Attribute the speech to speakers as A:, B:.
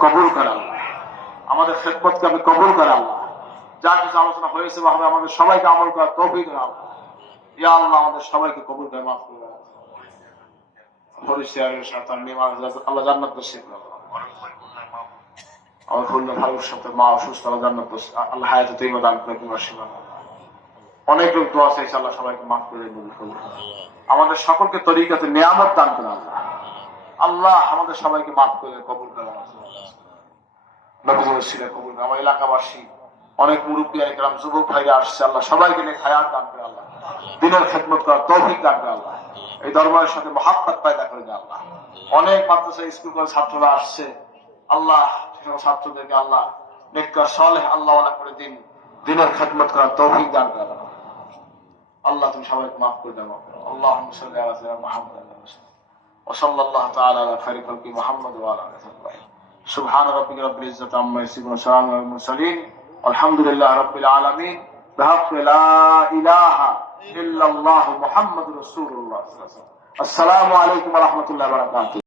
A: কবুল করে আমাদের খেদমতকে আমি কবুল করে যা কিছু আলোচনা হয়েছে বা হবে, আমাদের সবাইকে আমল করার তৌফিক দাও। ইয়া আল্লাহ, আমাদের সবাইকে কবুল করে, মাফ করে করো করে। অনেক মাফ করে দিন আমাদের সকলকে তরিকাতে নিয়ামত দান করে আল্লাহ। আল্লাহ আমাদের সবাইকে মাফ করে, কবুল করে কবুল আমার এলাকাবাসী, অনেক মুরব্বী একরাম, যুবক ভাইরা আসছে, আল্লাহ সবাইকে নিয়ে খায়াত দান করে আল্লাহ। দিনের খেদমত করার তৌফিক দান করে আল্লাহ। এই দরবারের সাথে মহাব্বত পায়দা করে দেয় আল্লাহ। অনেক মাদ্রাসা স্কুল করে ছাত্ররা আসছে। আল্লাহ সেসব ছাত্রদেরকে আল্লাহ, নেককার, সালেহ আল্লাহ করে দিন। দিনের খেদমত করার তৌফিক দান করে আল্লাহ। তুমি সবাইকে মাফ করে দাও। আল্লাহ সাল্লি আলা সাইয়্যিদিনা মুহাম্মদ। وصلى الله تعالى على خير خلق محمد وعلى آله وصحبه سبحان ربك رب العزة عما يصفون وسلام على المرسلين. والحمد لله رب العالمين. بحق لا إله إلا الله محمد رسول الله السلام عليكم ورحمة الله وبركاته.